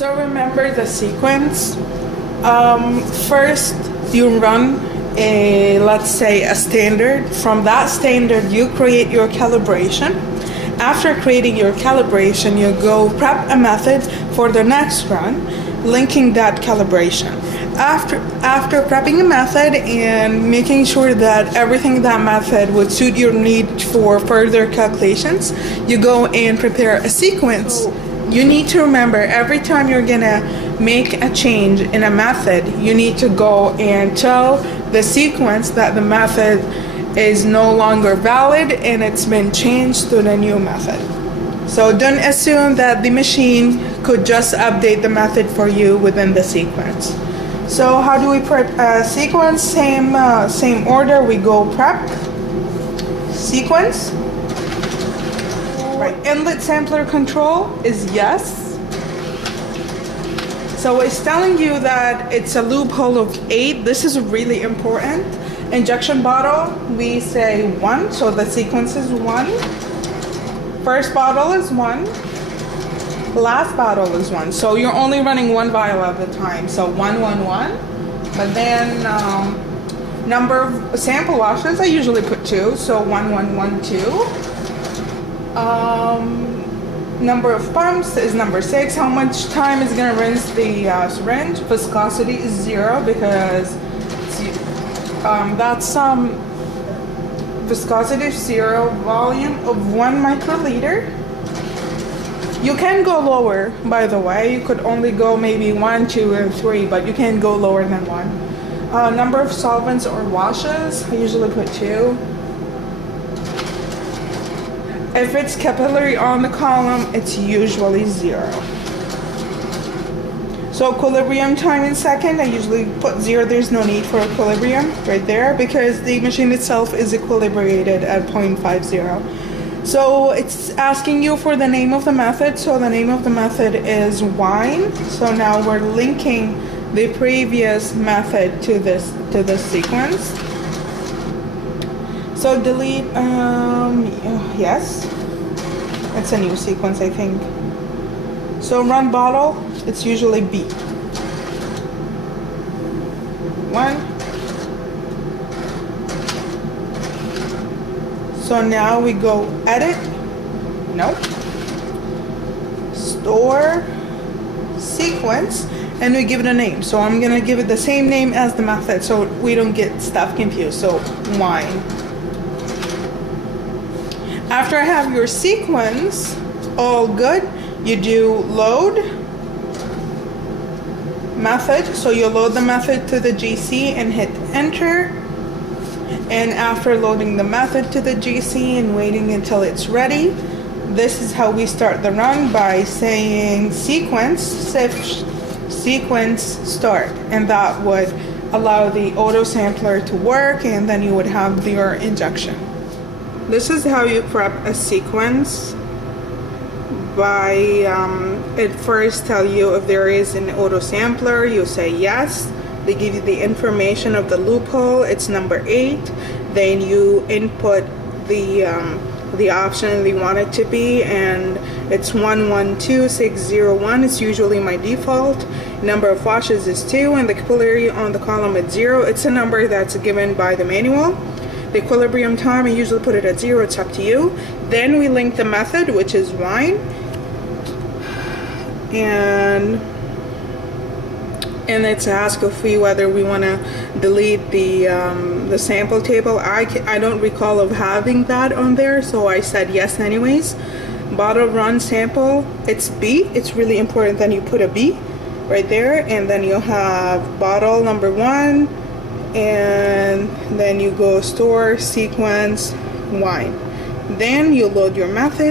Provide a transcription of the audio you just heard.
So remember the sequence. First you run let's say a standard. From that standard you create your calibration. After creating your calibration, you go prep a method for the next run, linking that calibration. After prepping a method and making sure that everything in that method would suit your need for further calculations, you go and prepare a sequence. You need to remember, every time you're gonna make a change in a method, you need to go and tell the sequence that the method is no longer valid and it's been changed to the new method. So don't assume that the machine could just update the method for you within the sequence. So how do we prep a sequence? Same order. We go prep, sequence. Right. Inlet sampler control is yes. So it's telling you that it's a loophole of 8. This is really important. Injection bottle, we say 1, so the sequence is 1. First bottle is 1. Last bottle is 1. So you're only running 1 vial at a time. So 1, 1, 1. But then number of sample washes, I usually put 2. So 1, 1, 1, 2. Number of pumps is number 6. How much time is going to rinse the syringe? Viscosity is 0 because that's viscosity of 0, volume of 1 microliter. You can go lower, by the way. You could only go maybe 1, 2, and 3, but you can't go lower than 1. Number of solvents or washes, I usually put 2. If it's capillary on the column, it's usually 0. So equilibrium time in second, I usually put 0. There's no need for equilibrium right there because the machine itself is equilibrated at 0.50. So it's asking you for the name of the method. So the name of the method is wine. So now we're linking the previous method to this sequence. So delete, yes, it's a new sequence, I think. So run bottle, it's usually B. 1. So now we go edit, nope, store, sequence, and we give it a name. So I'm gonna give it the same name as the method so we don't get stuff confused. So wine. After I have your sequence all good, you do load method. So you load the method to the GC and hit enter. And after loading the method to the GC and waiting until it's ready, this is how we start the run, by saying sequence start, and that would allow the auto sampler to work, and then you would have your injection. This is how you prep a sequence. By it first tell you if there is an auto sampler, you say yes. They give you the information of the loophole, it's number 8. Then you input the option they want it to be, and it's 112601. It's usually my default. Number of washes is 2, and the capillary on the column is 0. It's a number that's given by the manual. The equilibrium time, I usually put it at 0. It's up to you. Then we link the method, which is wine, and it's asked if whether we want to delete the sample table. I don't recall of having that on there, so I said yes anyways. Bottle run sample, it's B. It's really important that you put a B right there, and then you'll have bottle number 1, and then you go store sequence wine. Then you load your method.